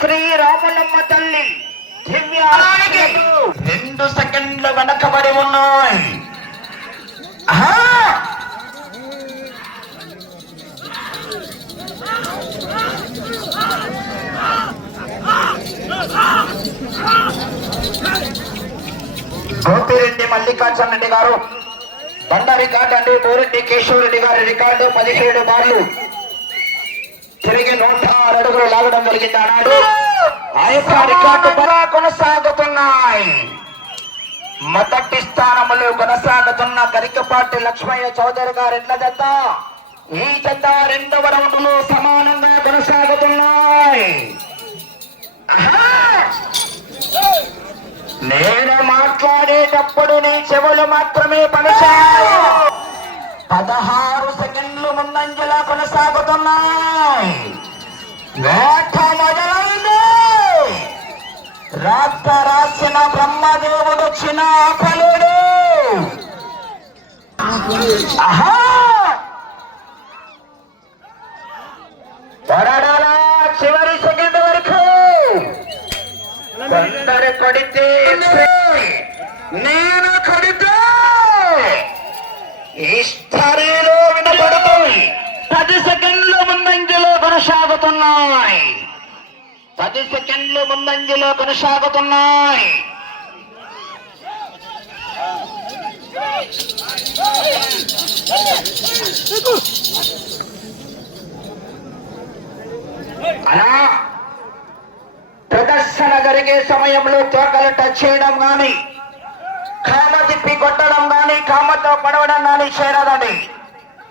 శ్రీరాములమ్మ తల్లి దివ్య 2 సెకండ్లు వెనకబడి ఉన్నాయి. గోపిరెడ్డి మల్లికార్జున రెడ్డి గారు బండ రికార్డు అండి. బోరెడ్డి కేశవరెడ్డి గారి రికార్డు 17 బార్లు తిరిగి 106 అడుగులు లాగడం జరిగింది. అన్నాడు ఆ యొక్క రికార్డు కొనసాగుతున్నాయి. మొదటి స్థానంలో కొనసాగుతున్న గరికపాటి లక్ష్మయ్య చౌదరి గారు ఎట్ల జత. ఈ జత 2వ రౌండ్ లో సమానంగా కొనసాగుతున్నాయి. నేను మాట్లాడేటప్పుడు నీ చెవులు మాత్రమే పనిచేయాలి. 16 సెకండ్లు ముందంజలా కొనసాగుతున్నాయి. వేట మొదలైంది. రాత రాసిన బ్రహ్మదేవుడు వచ్చిన ఆపలేడు. చివరి సెకండ్ వరకు కొందరు కొడితే నేను కొడితే హిస్టరీలో వినపడుతుంది. 10 సెకండ్లు ముందంజలో కొనసాగుతున్నాయి. 10 సెకండ్లు ముందంజలో కొనసాగుతున్నాయి. అలా ప్రదర్శన జరిగే సమయంలో తోకలు టచ్ చేయడం కానీ, కామ తిప్పి కొట్టడం కానీ, కామతో పడవడం కానీ చేయరాదండి.